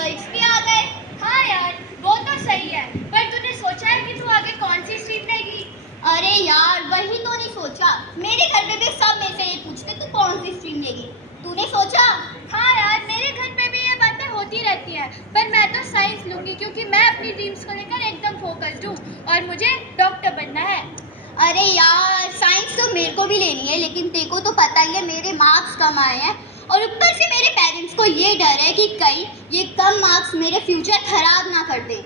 Results भी आ गए। हाँ यार, वो तो सही है, पर तूने सोचा है कि तू आगे कौन सी स्ट्रीम लेगी? अरे यार वही तो नहीं सोचा। मेरे घर पे भी सब मेरे से ये पूछते तू कौन सी स्ट्रीम लेगी, तूने सोचा? हाँ यार, मेरे घर पे भी ये बातें होती रहती हैं, पर मैं तो साइंस लूंगी क्योंकि मैं अपनी ड्रीम्स को लेकर एकदम फोकस्ड हूँ और मुझे डॉक्टर बनना है। अरे यार साइंस तो मेरे को भी लेनी है, लेकिन तेरे को तो पता ही है मेरे मार्क्स कम आए हैं और ऊपर से मेरे पेरेंट्स को ये डर है कि कहीं ये कम मार्क्स मेरे फ्यूचर खराब ना कर दें।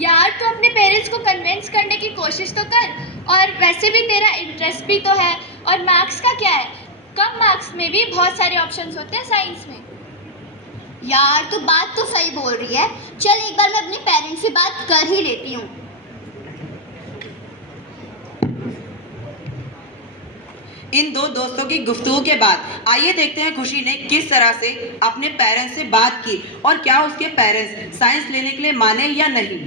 यार तो अपने पेरेंट्स को कन्विंस करने की कोशिश तो कर, और वैसे भी तेरा इंटरेस्ट भी तो है। और मार्क्स का क्या है, कम मार्क्स में भी बहुत सारे ऑप्शंस होते हैं साइंस में। यार तो बात तो सही बोल रही है, चल एक बार मैं अपने पेरेंट्स से बात कर ही लेती हूँ। इन दो दोस्तों की गुफ्तगू के बाद आइए देखते हैं खुशी ने किस तरह से अपने पेरेंट्स से बात की और क्या उसके पेरेंट्स साइंस लेने के लिए माने या नहीं।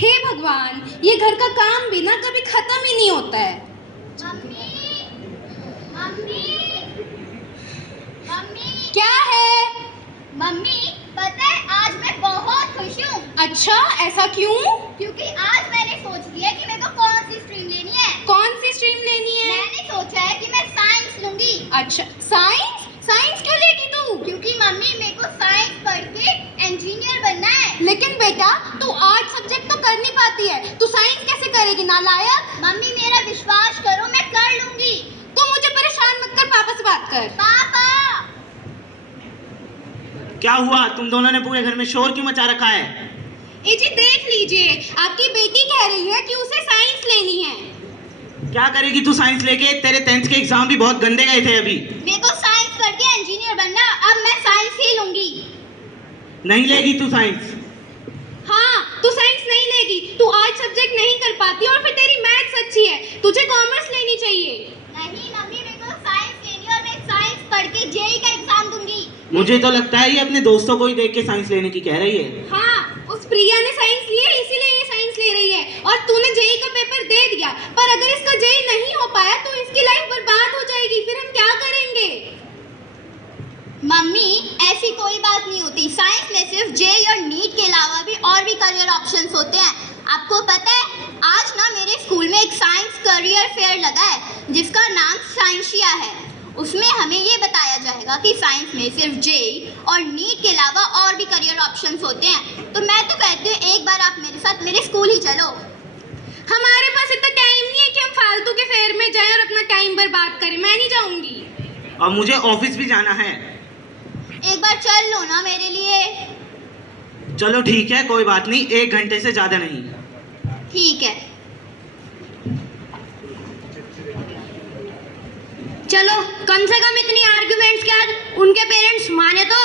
हे भगवान, ये घर का काम भी ना कभी खत्म ही नहीं होता है। मम्मी, मम्मी, मम्मी, क्या है? मम्मी, पता है आज मैं बहुत खुश हूँ। अच्छा, ऐसा क्यों? क्योंकि आज मैंने सोच लिया कि मेरे को कौन सी स्ट्रीम लेनी है। कौन सी स्ट्रीम लेनी है? मैंने सोचा है कि मैं साइंस लूंगी। अच्छा, साइंस? साइंस क्यों लेगी तू? क्योंकि मम्मी मेरे को साइंस पढ़ के इंजीनियर बनना है। लेकिन बेटा, तू आर्ट सब्जेक्ट तो कर नहीं पाती है, तू साइंस कैसे करेगी नालायक? मम्मी मेरा विश्वास करो, मैं कर लूंगी। तू मुझे परेशान मत कर, पापा से बात कर। पापा, क्या हुआ? तुम दोनों ने पूरे घर में शोर क्यों मचा रखा है? ए जी देख लीजिए, आपकी बेटी कह रही है कि उसे साइंस लेनी है। क्या करेगी तू साइंस लेके? तेरे 10th के एग्जाम भी बहुत गंदे गए थे अभी। मेरे को साइंस पढ़ के इंजीनियर बनना, अब मैं साइंस ही लूंगी। नहीं लेगी तू साइंस? हाँ, तू साइंस नहीं लेगी, तू आर्ट सब्जेक्ट नहीं कर पाती और फिर तेरी मैथ्स अच्छी है, तुझे कॉमर्स लेनी चाहिए। नहीं मम्मी, मेरे को साइंस लेनी और मैं साइंस पढ़ के जेईई का एग्जाम दूंगी। मुझे तो लगता है ये अपने दोस्तों को ही देख के साइंस लेने की कह रही है। हाँ, उस प्रिया ने साइंस ली है इसीलिए ये साइंस ले रही है, और तूने जेईई का पेपर दे दिया, पर अगर इसका जेईई नहीं हो पाया तो इसकी लाइफ बर्बाद हो जाएगी, फिर हम क्या करेंगे? मम्मी ऐसी कोई बात नहीं होती, साइंस में सिर्फ जेईई और नीट के अलावा भी और भी करियर ऑप्शंस होते हैं। आपको पता है आज ना मेरे स्कूल में एक साइंस करियर फेयर लगा है जिसका नाम साइंशिया है। उसमें हमें ये बताया जाएगा कि साइंस में सिर्फ जेईई और नीट के अलावा और भी करियर ऑप्शंस होते हैं। तो मैं तो कहती हूँ एक बार आप मेरे साथ मेरे स्कूल ही चलो। हमारे पास इतना टाइम नहीं है कि हम फालतू के फेयर में जाएं और अपना टाइम बर्बाद करें, मैं नहीं जाऊंगी। और मुझे ऑफिस भी जाना है। एक बार चल लो ना मेरे लिए। चलो ठीक है, कोई बात नहीं, 1 घंटे से ज्यादा नहीं। ठीक है। चलो, कम से कम इतनी आर्गुमेंट्स के बाद उनके पेरेंट्स माने तो।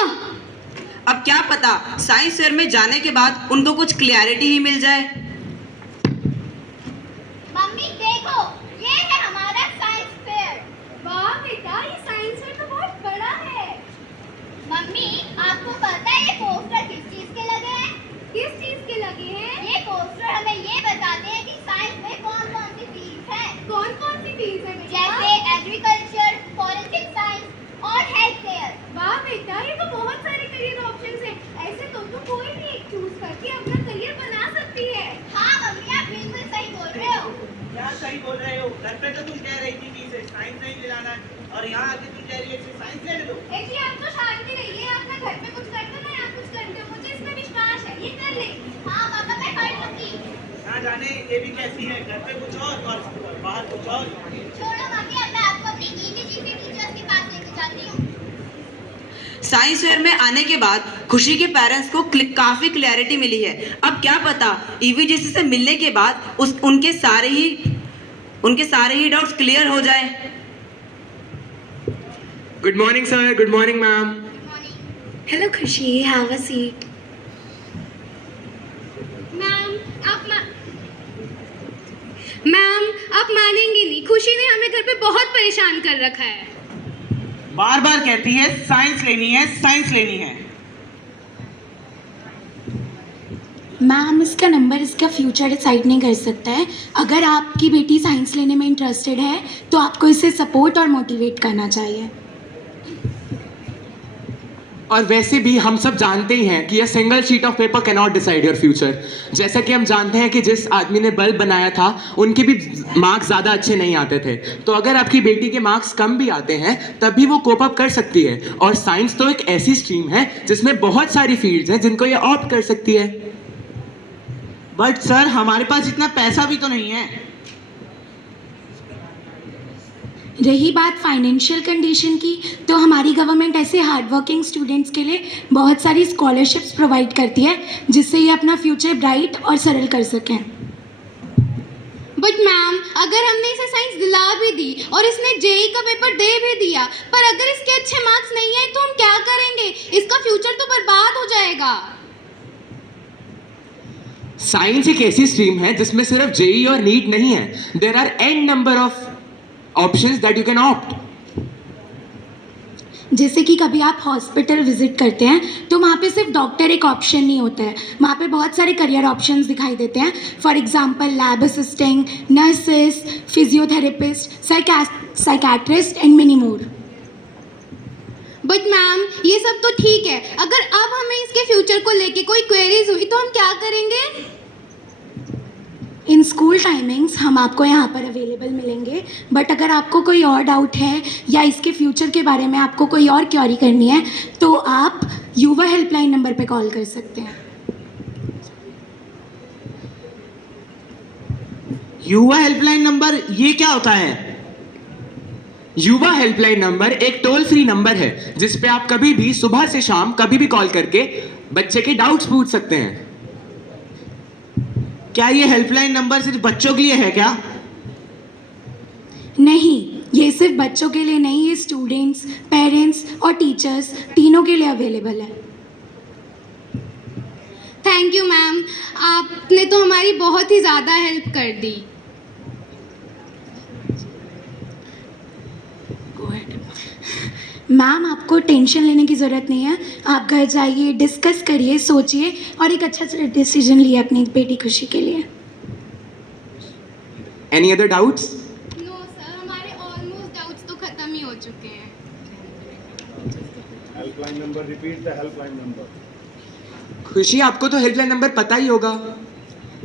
अब क्या पता साइंस फेयर में जाने के बाद उनको कुछ क्लैरिटी ही मिल जाए। मम्मी देखो, ये है हमारा साइंस फेयर। वाह बेटा, ये साइंस फेयर तो बहुत बड़ा है। मम्मी आपको पता है ये पोस्टर किस चीज के लगे हैं? किस चीज के लगे हैं? ये पोस्टर हमें ये बताते हैं कि साइंस में कौन कौन सी फील्ड्स हैं। कौन कौन सी फील्ड है बेटा? जैसे एग्रीकल्चर, फॉरेंसिक साइंस और हेल्थ केयर। वाह बेटा, ये तो बहुत सारे करियर ऑप्शंस हैं। ऐसे तो कोई भी एक चूज करके अपना करियर बना सकती है। हाँ मम्मी आप बिल्कुल सही बोल रहे हो। क्या सही बोल रहे हो? घर पे तो तुम कह रही थी कि इसे साइंस नहीं दिलाना है, और यहाँ आके तुम कह रही है इसे साइंस लेने दो। जी आप तो शांति रहिए, अपना घर पे कुछ करते हो ना, यहाँ कुछ करते हो, मुझे इसमें विश्वास है, ये कर ले। हाँ पापा मैं कर लूंगी। ना जाने ये भी कैसी है, घर पे कुछ और बाहर कुछ और। छोड़ो मम्मी, अब मैं आपको अपनी ईवीजीसी टीचर्स के पास लेके जाती हूँ। साइंस फेयर में आने के बाद खुशी के पेरेंट्स को काफी क्लैरिटी मिली है। अब क्या पता ईवीजीसी से मिलने के बाद उनके सारे ही डाउट्स क्लियर हो जाए। Good morning, sir. Good morning, ma'am. Hello खुशी, हैव अ सीट। मैम आप मानेंगी नहीं, खुशी ने हमें घर पे बहुत परेशान कर रखा है। बार बार कहती है साइंस लेनी है, साइंस लेनी है। मैम इसका नंबर इसका फ्यूचर डिसाइड नहीं कर सकता है। अगर आपकी बेटी साइंस लेने में इंटरेस्टेड है तो आपको इसे सपोर्ट और मोटिवेट करना चाहिए। और वैसे भी हम सब जानते ही हैं कि यह single sheet of paper can not decide your future. जैसा कि हम जानते हैं कि जिस आदमी ने बल्ब बनाया था उनके भी मार्क्स ज़्यादा अच्छे नहीं आते थे, तो अगर आपकी बेटी के मार्क्स कम भी आते हैं तब भी वो कोप अप कर सकती है। और साइंस तो एक ऐसी स्ट्रीम है जिसमें बहुत सारी फील्ड्स हैं जिनको ये ऑप्ट कर सकती है। बट सर हमारे पास इतना पैसा भी तो नहीं है। रही बात फाइनेंशियल कंडीशन की, तो हमारी गवर्नमेंट ऐसे हार्ड वर्किंग स्टूडेंट्स के लिए बहुत सारी स्कॉलरशिप्स प्रोवाइड करती है जिससे ये अपना फ्यूचर ब्राइट और सरल कर सकें। बट मैम अगर हमने इसे साइंस दिला भी दी और इसने जेई का पेपर दे भी दिया, पर अगर इसके अच्छे मार्क्स नहीं आए तो हम क्या करेंगे? इसका फ्यूचर तो बर्बाद हो जाएगा। साइंस एक ऐसी स्ट्रीम है जिसमें सिर्फ जेई और नीट नहीं है। There are an number of options that you can opt. जैसे कि कभी आप हॉस्पिटल विजिट करते हैं तो वहाँ पे सिर्फ डॉक्टर एक ऑप्शन नहीं होता है, वहाँ पे बहुत सारे करियर ऑप्शंस दिखाई देते हैं। For example lab assistant, nurses, physiotherapist, psychiatrist and many more. But ma'am ये सब तो ठीक है, अगर अब हमें इसके फ्यूचर को लेके कोई क्वेरीज हुई तो हम क्या करेंगे? इन स्कूल टाइमिंग्स हम आपको यहाँ पर अवेलेबल मिलेंगे, बट अगर आपको कोई और डाउट है या इसके फ्यूचर के बारे में आपको कोई और क्वेरी करनी है तो आप युवा हेल्पलाइन नंबर पे कॉल कर सकते हैं। युवा हेल्पलाइन नंबर ये क्या होता है? युवा हेल्पलाइन नंबर एक टोल फ्री नंबर है जिस पे आप कभी भी सुबह से शाम कभी भी कॉल करके बच्चे के डाउट्स पूछ सकते हैं। क्या ये हेल्पलाइन नंबर सिर्फ बच्चों के लिए है क्या? नहीं, ये सिर्फ बच्चों के लिए नहीं, ये स्टूडेंट्स, पेरेंट्स और टीचर्स तीनों के लिए अवेलेबल है। थैंक यू मैम, आपने तो हमारी बहुत ही ज़्यादा हेल्प कर दी। मैम आपको टेंशन लेने की ज़रूरत नहीं है, आप घर जाइए, डिस्कस करिए, सोचिए और एक अच्छा डिसीजन लिए अपनी बेटी खुशी के लिए। Any other doubts? No sir, हमारे ऑलमोस्ट डाउट्स तो ख़त्म ही हो चुके हैं। Helpline number, repeat the helpline number. Khushi आपको तो हेल्पलाइन नंबर पता ही होगा।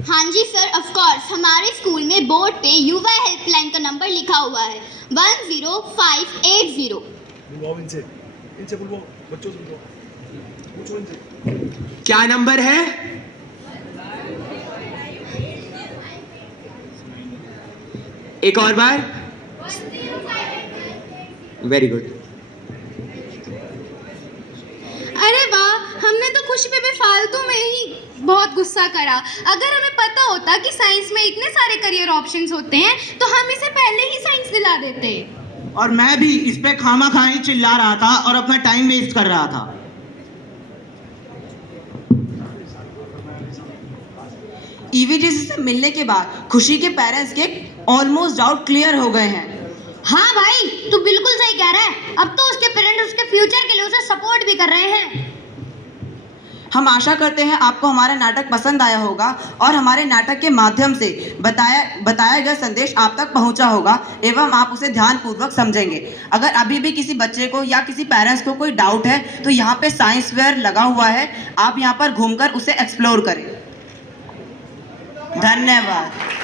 हाँ जी सर, ऑफ कोर्स हमारे स्कूल में बोर्ड पे युवा हेल्पलाइन का नंबर लिखा हुआ है 10580। बुलवाओ इनसे बुलवाओ, बच्चों से बुलवाओ, पूछो इनसे। क्या नंबर है? एक और बार। Very good. अरे वाह, हमने तो खुशी पे फालतू में ही बहुत गुस्सा करा। अगर हमें पता होता कि साइंस में इतने सारे करियर ऑप्शंस होते हैं तो हम इसे पहले ही साइंस दिला देते। और मैं भी इस पे खामा-खाई चिल्ला रहा था और अपना टाइम वेस्ट कर रहा था। ईवीजीसी से मिलने के बाद खुशी के पेरेंट्स के ऑलमोस्ट डाउट क्लियर हो गए हैं। हाँ भाई, तू बिल्कुल सही कह रहा है। अब तो उसके पेरेंट्स उसके फ्यूचर के लिए उसे सपोर्ट भी कर रहे हैं। हम आशा करते हैं आपको हमारा नाटक पसंद आया होगा और हमारे नाटक के माध्यम से बताया गया संदेश आप तक पहुंचा होगा एवं आप उसे ध्यानपूर्वक समझेंगे। अगर अभी भी किसी बच्चे को या किसी पेरेंट्स को कोई डाउट है तो यहाँ पे साइंस फेयर लगा हुआ है, आप यहाँ पर घूमकर उसे एक्सप्लोर करें। धन्यवाद।